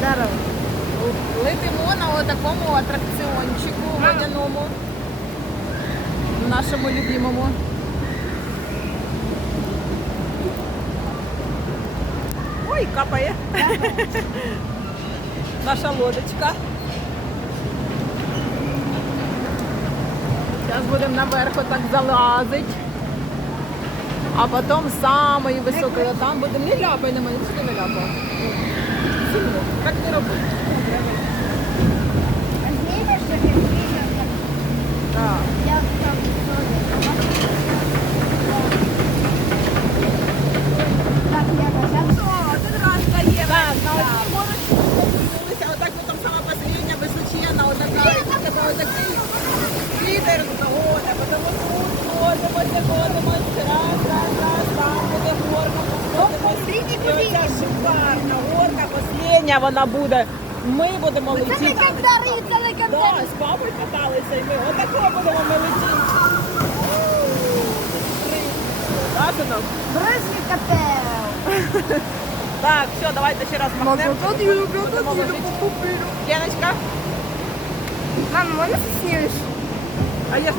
Здорово. Летимо на такому атракціончику водяному. Нашому любимому. Ой, капає. Наша лодочка. Зараз будемо наверх так залазити. А потім самої високої, там будемо. Не ляпай на мене, що не ляпав? Сильно. Так не роби. А я вижу? Так. Я там Так, я. Один раз дає. Так, на одній горочці подивилися, отак от там сама посередня височена, отака, така отакий лідер ходимося, ходимося, раз, раз, раз, там буде горка, походимося. І оця шикарна горка, остання вона буде. Ми будемо Це летіти. когда рицали, Да, когда... з папою каталися, і ми отако будемо ми летіти. Так? Брызги кател. Так, все, давайте ще раз махнемо. Будемо ловити. Леночка, Мам, можна а я